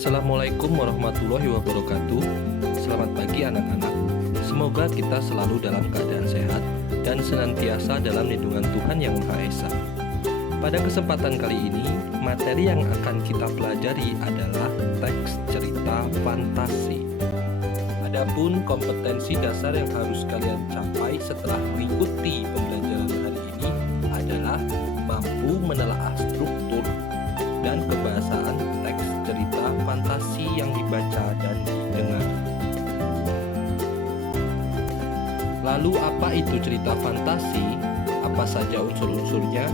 Assalamualaikum warahmatullahi wabarakatuh. Selamat pagi anak-anak. Semoga kita selalu dalam keadaan sehat dan senantiasa dalam lindungan Tuhan Yang Maha Esa. Pada kesempatan kali ini, materi yang akan kita pelajari adalah teks cerita fantasi. Adapun kompetensi dasar yang harus kalian capai setelah mengikuti pembelajaran hari ini adalah mampu menelaah struktur dan kebahasaan teks cerita fantasi yang dibaca dan didengar. Lalu apa itu cerita fantasi? Apa saja unsur-unsurnya?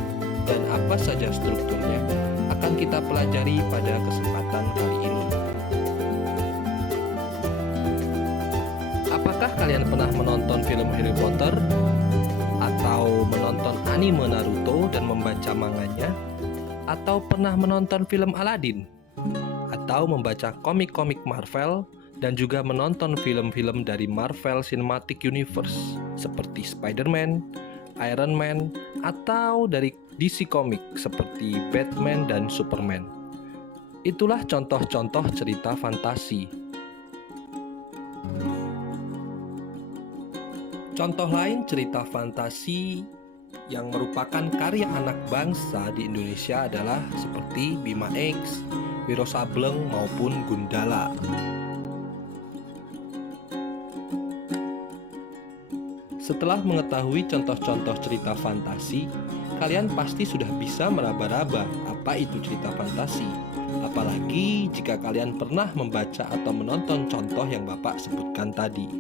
Dan apa saja strukturnya? Akan kita pelajari pada kesempatan kali ini. Apakah kalian pernah menonton film Harry Potter? Atau menonton anime Naruto dan membaca manganya? Atau pernah menonton film Aladdin? Atau membaca komik-komik Marvel dan juga menonton film-film dari Marvel Cinematic Universe seperti Spider-Man, Iron Man, atau dari DC Comics seperti Batman dan Superman. Itulah contoh-contoh cerita fantasi. Contoh lain cerita fantasi yang merupakan karya anak bangsa di Indonesia adalah seperti Bima X, Wiro Sableng maupun Gundala. Setelah mengetahui contoh-contoh cerita fantasi, kalian pasti sudah bisa meraba-raba apa itu cerita fantasi. Apalagi jika kalian pernah membaca atau menonton contoh yang Bapak sebutkan tadi.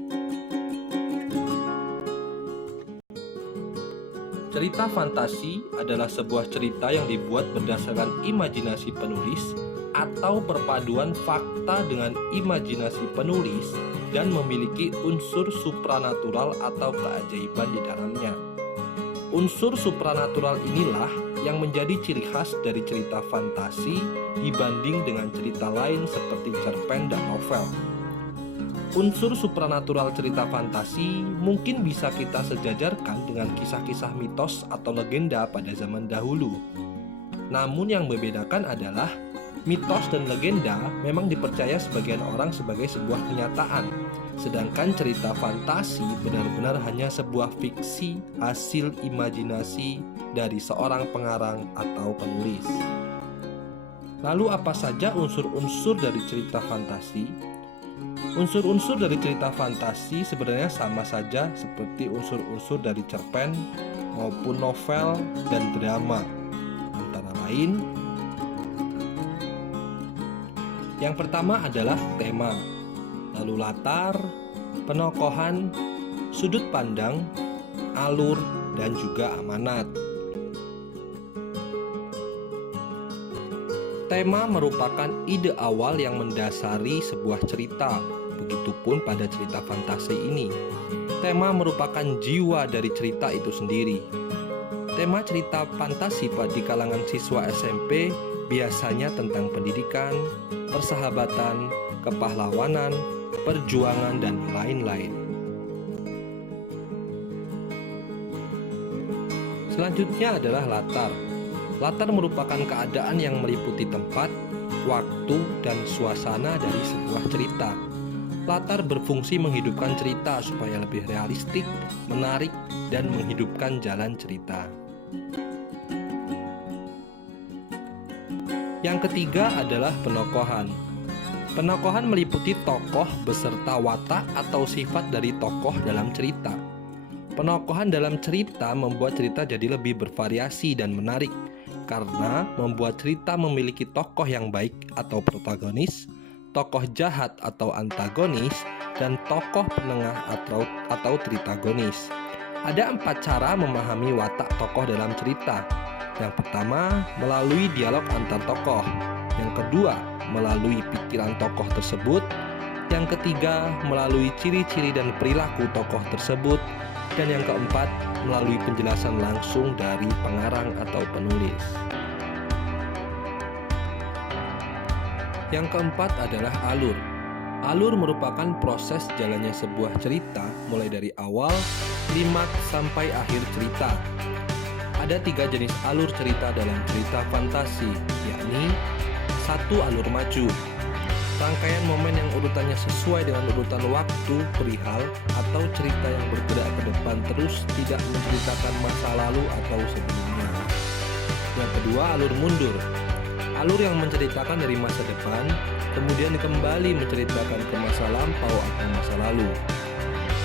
Cerita fantasi adalah sebuah cerita yang dibuat berdasarkan imajinasi penulis atau perpaduan fakta dengan imajinasi penulis dan memiliki unsur supranatural atau keajaiban di dalamnya. Unsur supranatural inilah yang menjadi ciri khas dari cerita fantasi dibanding dengan cerita lain seperti cerpen dan novel. Unsur supranatural cerita fantasi mungkin bisa kita sejajarkan dengan kisah-kisah mitos atau legenda pada zaman dahulu. Namun yang membedakan adalah mitos dan legenda memang dipercaya sebagian orang sebagai sebuah kenyataan, sedangkan cerita fantasi benar-benar hanya sebuah fiksi hasil imajinasi dari seorang pengarang atau penulis. Lalu apa saja unsur-unsur dari cerita fantasi? Unsur-unsur dari cerita fantasi sebenarnya sama saja seperti unsur-unsur dari cerpen maupun novel dan drama. Antara lain, yang pertama adalah tema, lalu latar, penokohan, sudut pandang, alur, dan juga amanat. Tema merupakan ide awal yang mendasari sebuah cerita, begitupun pada cerita fantasi ini. Tema merupakan jiwa dari cerita itu sendiri. Tema cerita fantasi di kalangan siswa SMP biasanya tentang pendidikan, persahabatan, kepahlawanan, perjuangan, dan lain-lain. Selanjutnya adalah latar. Latar merupakan keadaan yang meliputi tempat, waktu, dan suasana dari sebuah cerita. Latar berfungsi menghidupkan cerita supaya lebih realistik, menarik, dan menghidupkan jalan cerita. Yang ketiga adalah penokohan. Penokohan meliputi tokoh beserta watak atau sifat dari tokoh dalam cerita. Penokohan dalam cerita membuat cerita jadi lebih bervariasi dan menarik karena membuat cerita memiliki tokoh yang baik atau protagonis, tokoh jahat atau antagonis, dan tokoh penengah atau tritagonis. Ada 4 cara memahami watak tokoh dalam cerita. Yang pertama, melalui dialog antar tokoh. Yang kedua, melalui pikiran tokoh tersebut. Yang ketiga, melalui ciri-ciri dan perilaku tokoh tersebut. Dan yang keempat, melalui penjelasan langsung dari pengarang atau penulis. Yang keempat adalah alur. Alur merupakan proses jalannya sebuah cerita mulai dari awal, klimaks, sampai akhir cerita. Ada 3 jenis alur cerita dalam cerita fantasi, yakni 1. Alur maju, Rangkaian momen yang urutannya sesuai dengan urutan waktu, perihal, atau cerita yang bergerak ke depan terus tidak menceritakan masa lalu atau sebelumnya. Yang kedua, alur mundur. Alur yang menceritakan dari masa depan, kemudian kembali menceritakan ke masa lampau atau masa lalu.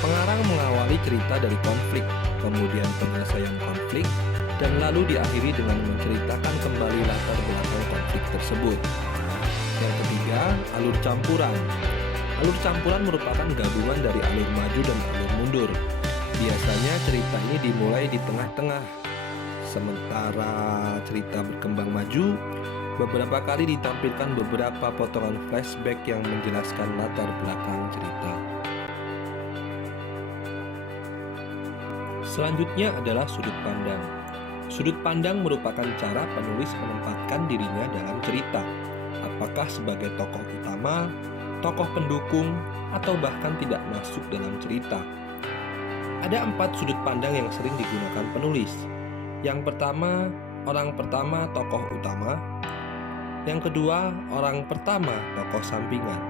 Pengarang mengawali cerita dari konflik, kemudian penyelesaian konflik, dan lalu diakhiri dengan menceritakan kembali latar belakang konflik tersebut. Yang ketiga, alur campuran. Alur campuran merupakan gabungan dari alur maju dan alur mundur. Biasanya cerita ini dimulai di tengah-tengah. Sementara cerita berkembang maju, beberapa kali ditampilkan beberapa potongan flashback yang menjelaskan latar belakang cerita. Selanjutnya adalah sudut pandang. Sudut pandang merupakan cara penulis menempatkan dirinya dalam cerita. Apakah sebagai tokoh utama, tokoh pendukung, atau bahkan tidak masuk dalam cerita. Ada 4 sudut pandang yang sering digunakan penulis. Yang pertama, orang pertama tokoh utama. Yang kedua, orang pertama tokoh sampingan.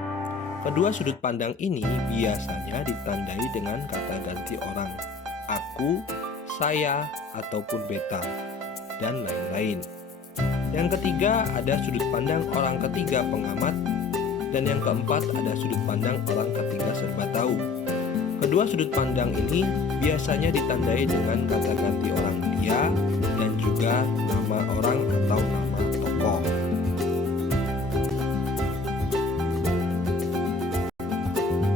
Kedua sudut pandang ini biasanya ditandai dengan kata ganti orang, aku, saya, ataupun beta, dan lain-lain. Yang ketiga ada sudut pandang orang ketiga pengamat, dan yang keempat ada sudut pandang orang ketiga serba tahu. Kedua sudut pandang ini biasanya ditandai dengan kata ganti orang dia dan juga nama orang atau nama tokoh.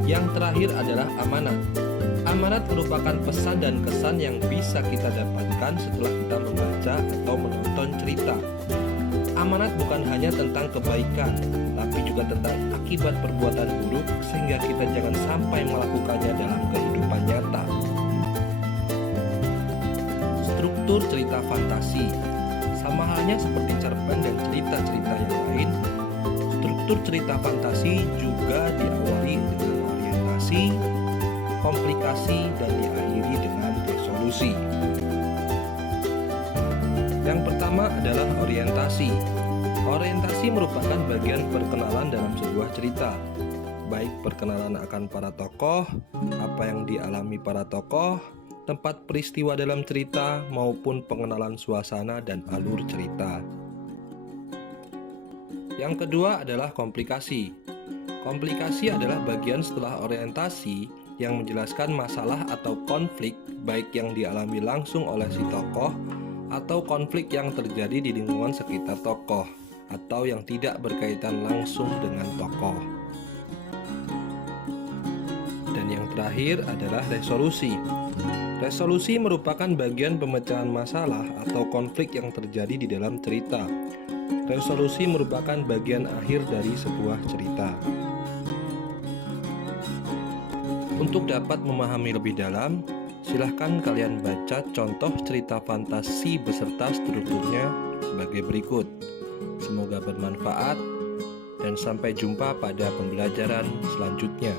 Yang terakhir adalah amanat. Amanat merupakan pesan dan kesan yang bisa kita dapatkan setelah kita membaca atau menonton cerita. Amanat bukan hanya tentang kebaikan, tapi juga tentang akibat perbuatan buruk sehingga kita jangan sampai melakukannya dalam kehidupan nyata. Struktur cerita fantasi sama halnya seperti cerpen dan cerita-cerita yang lain. Struktur cerita fantasi juga diawali dengan orientasi, komplikasi, dan diakhiri dengan resolusi. Yang pertama adalah orientasi. Orientasi merupakan bagian perkenalan dalam sebuah cerita, baik perkenalan akan para tokoh, apa yang dialami para tokoh, tempat peristiwa dalam cerita, maupun pengenalan suasana dan alur cerita. Yang kedua adalah komplikasi. Komplikasi adalah bagian setelah orientasi yang menjelaskan masalah atau konflik baik yang dialami langsung oleh si tokoh atau konflik yang terjadi di lingkungan sekitar tokoh atau yang tidak berkaitan langsung dengan tokoh. Dan yang terakhir adalah resolusi. Resolusi merupakan bagian pemecahan masalah atau konflik yang terjadi di dalam cerita. Resolusi merupakan bagian akhir dari sebuah cerita. Untuk dapat memahami lebih dalam, silahkan kalian baca contoh cerita fantasi beserta strukturnya sebagai berikut. Semoga bermanfaat dan sampai jumpa pada pembelajaran selanjutnya.